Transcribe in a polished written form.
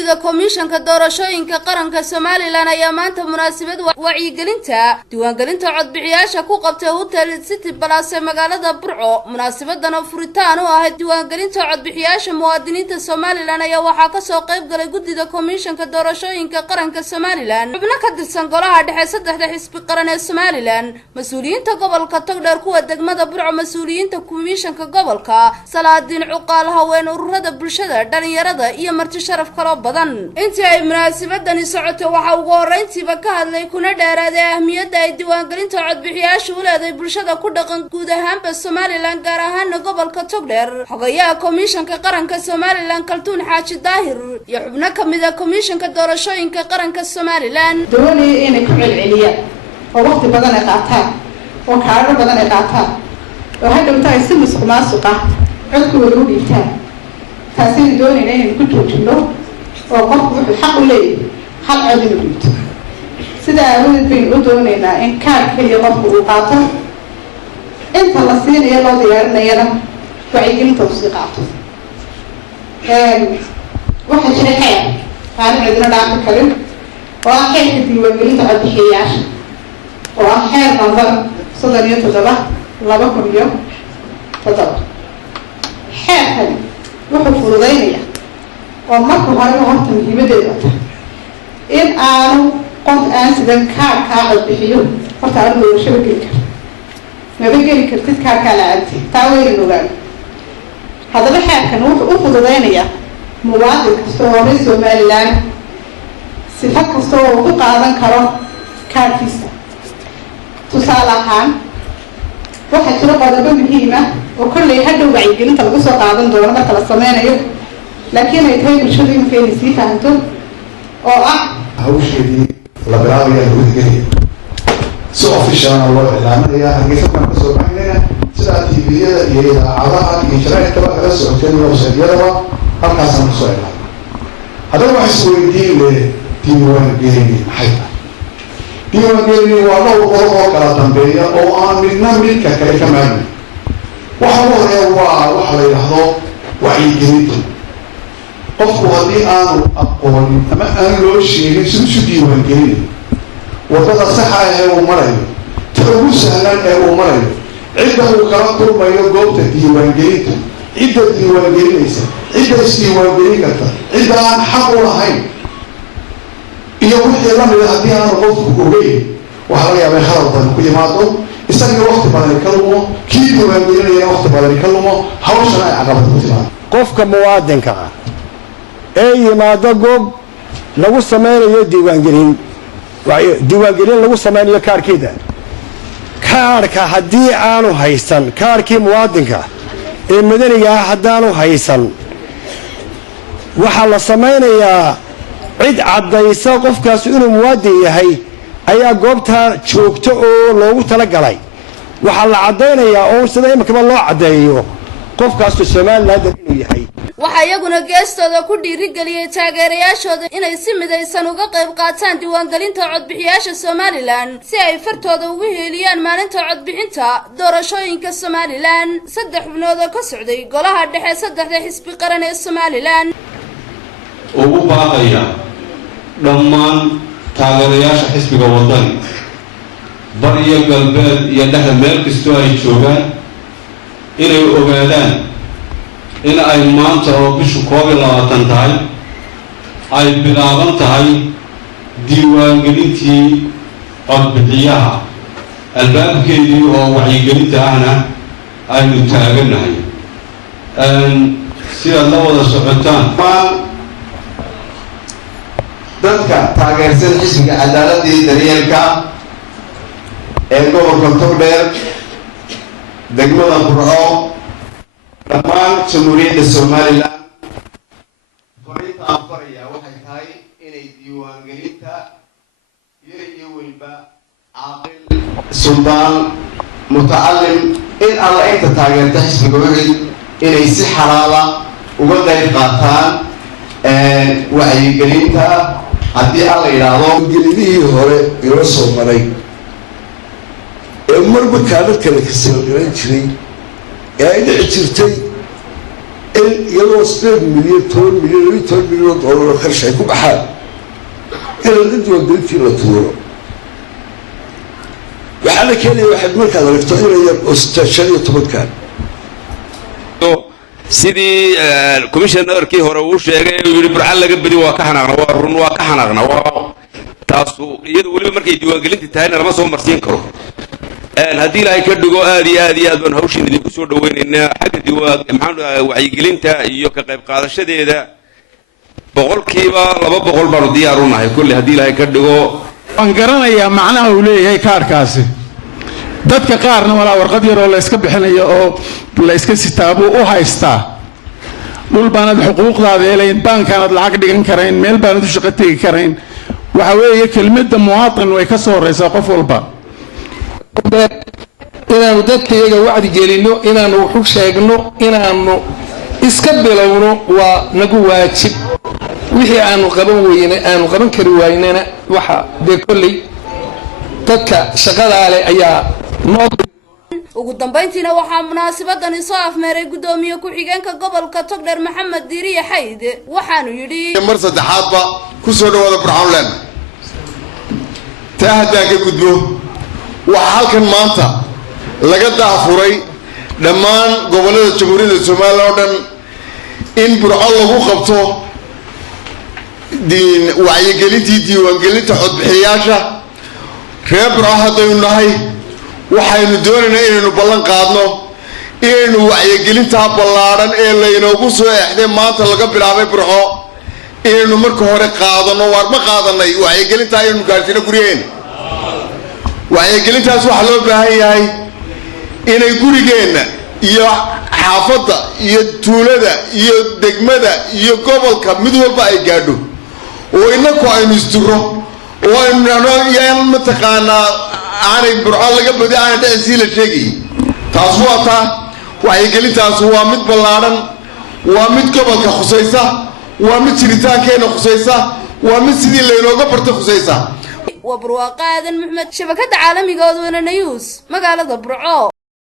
guddida komishanka doorashooyinka qaranka Somaliland ayaa maanta munaasabad wacyigelinta diiwaangelinta codbixiyaasha ku qabtay Hotel City Palace magaalada Burco. munaasabadan oo furitaan u ahayd diiwaangelinta codbixiyaasha muwaadiniinta Somaliland ayaa waxaa ka soo qayb galay guddida komishanka doorashooyinka qaranka Somaliland, xubno ka tirsan golaha dhexe saddexda xisbi qaran ee Somaliland, mas'uuliyiinta gobolka Togdheer, kuwa degmada Burco, mas'uuliyiinta komishanka gobolka, salaadiin cuqaal, haween, ururada bulshada, dhalinyarada iyo marti sharaf kala badan. intii ay munaasabadani socotay waxa ugu horeyntiiba ka hadlay kuna dheeraaday ahmiyadda ay diiwaangelinta codbixiyaashu u leedahay bulshada ku dhaqan guud ahaanba Somaliland, gaar ahaan gobolka Togdheer. xogayaha komishanka qaranka Somaliland Kaltuun Xaaji Daahir iyo xubno ka mid ah komishanka doorashooyinka qaranka Somaliland doonaya inay ku celceliyaan oo waqti badan ay qaataan oo kaarar badan ay qaataan oo hadda ay si musuqmaasuq ah codkooda u dhiibtaan. taasina doonayna inay ku joojino oo qofku wuxuu xaq u leeyahay hal cod inuu dhiibto. sida awoodeed baynu u doonaynaa in kaarka iyo qofku uu qaato, inta la siinayo loo diyaarinayana wacyigelinta uu sii qaato. waxaa jira xeer aanan cidina dhaafi karin oo ah xeerka diiwaangelinta codbixiyayaasha oo ah xeer number 37/2007. xeerkani wuxuu fududaynayaa oo marka hore horta muhiimadeeda tahay in aanu qof aan sidan kaarkaa codbixiyo horta aanu doorashada geli karto, maba geli kartid kaarkaa la-aanti. taa weynan ogaan. haddaba xeerkan wuxuu u fududaynayaa muwaadin kasta oo reer Somaliland sifo kasta oo uu ku qaadan karo kaarkiisa. tusaale ahaan waxaa jira qodobo muhiim ah oo kolley hadhow wacyigelinta lagu soo qaadan doono marka la sameynayo, laakiin ay tahay bulshada in ay sii fahanto oo ah hawsheedii la bilaabaya lagu digay si official ah loo ilaalinaya. hargeysa kan ka soo baxnayna sida TV-yada iyo idaacadaha iyo sharaa'icda kala socodkeeda loo sheegayaba halkaasaan ku soo ilaalin. haddaba waxay isweydiin diiwaangelin maxay tahay? diiwaangelin waa dhowr qodob oo kala dambeeya oo aan midna midka kale ka maarmin. waxa ugu horeeya waa waxa la yidhaahdo wacyigelinta. qofku haddii aanu aqoonin ama aan loo sheegin siduu isu diiwaangelinayo, waddada saxa ah ee uu marayo, ta ugu sahlan ee uu marayo, cidda uu kala kulmayo goobta diiwaangelinta, cidda diiwaangelinaysa, cidda isdiiwaangelin karta, cidda aan xaq u lahayn iyo wixii la mid ah. haddii aanu qofku ogeyn waxaa laga yaabay khalad badan ku yimaado, isaga waqti badani ka lumo, kii diiwaangelinayana waqti badani ka lumo, hawshana ay caqabad ku timaado. qofka muwaadinka ah ee yimaado goob lagu sameynayo diiwaangelin lagu sameynayo kaarkiida, kaarka haddii aanu haysan, kaarkii muwaadinka ee madaniga ah haddaanu haysan, waxaa la sameynayaa cid caddaysa qofkaas inuu muwaadin yahay ayaa goobtaa joogto oo loogu talagalay. waxaa la caddaynayaa oo sida imikaba loo caddeeyo qofkaasu Somaliland inuu yahay. waxaa iyaguna geestooda ku dhiirigeliyay taageerayaashooda inay si midaysan uga qayb qaataan diiwaangelinta codbixiyaasha Somaliland si ay fartooda ugu heeliyaan maalinta codbixinta doorashooyinka Somaliland. saddex xubnood oo ka socday golaha dhexe saddexda xisbi qaran ee Somaliland ugu baaqaya dhammaan taageerayaasha xisbiga wadani bariyo galbeed iyo dhexda meel kastoo ay joogaan inay ogaadaan in ay maanta oo bishu 21 tahay ay bilaaban tahay diiwaangelintii codbixiyaha albaabkeedii oo wacyigelinta ahna aynu taaganahay. sidaad la wada socotaan dadka taageersan xisbiga cadaaladda iyo daryeelka ee gobolka Togdheer, degmada Burco, dhammaan jamhuuriyadda Somaliland, fariinta aan farayaa waxay tahay inay diiwaangelinta iyo weliba caaqil, suldaan, mutacallim in alla inta taageerta xisbiga wixii inay si xalaala uga qayb qaataan wacyigelinta. haddii alla yidhaahdo gelinihii hore inoo soo maray ee marba kaadhar kale ka soo garan jiray ee ay dhici jirtay iyadoo 8 milyan 10 milyan 12 milyan dollar kharash ay ku baxaan in diiwaangelintii la tuuro waxaa la keenaya waxaad markaad aragto inay yar oo 15 kan sidii commissionerkii hore uu sheegay inuu yiri burcal laga badi waa ka xanaaqna waa run waa ka xanaaqna waa taasu iyadu waliba markay diiwaangelinta tahayna lama soo marsiin karo haddii ilaahay ka dhigo aad iyo aad baan hawshin idinku soo dhaweynaynaa xagga maxaa wacyigelinta iyo ka qayb qaadashadeeda boqolkiiba 200 baanu diyaar u nahay kulli haddii ilaahay ka dhigo waan garanayaa macnaha uu leeyahay kaarkaasi dadka qaarna walaa warqad yar oo la iska bixinayo oo la iska sitaabo u haystaa dhul baanad xuquuqdaada helayn baankaanad lacag dhigan karayn meel baanad u shaqo tegi karayn waxa weeye kelmadda muwaadin way ka soo horeysaa qof walba inaanu dadkayaga wacdi gelino inaanu wuxu sheegno inaanu iska bilowno waa nagu waajib wixii aanu qaban kari waynana waxa de kolley dadka shaqada leh ayaa ugu dambeyntiina waxaa munaasabadani soo afmeeray gudoomiye ku-xigeenka gobolka Togdheer Maxamed Diiriye Xayd waxaanu yidhi mar saddexaadba ku soo dhawaada Burcawnland taahada ka gudbo waxa halkan maanta laga daafuray dhammaan gobolada Jamhuuriyadda Soomaaliya oo dhan in Burco lagu qabto wacyigelintii diiwaangelinta codbixiyayaasha reer Burco haddaynu nahay waxaynu doonaynaa inaynu ballan qaadno inaynu wacyigelinta ballaaran ee laynoogu soo exday maanta laga bilaabay Burco inaynu marka hore qaadano waar ma qaadanay wacyigelinta aynu gaarsiino guriyeen wacyigelintaas waxa loo baahan yahay inay gurigeenna iyo xaafadda iyo tuulada iyo degmada iyo gobolka mid walba ay gaadho oo inaku aynu istiro oo aynu yaan mataqaanaa aanay Burco laga badi aan dhacsi la sheegay taas waa taa wacyigelintaas waa mid ballaaran waa mid gobolka khusaysa waa mid jiritaankeena khusaysa waa mid sidii laynooga bartay khusaysa وبرواقة محمد شبكة عالمي قادونا نيوز مقالة برعو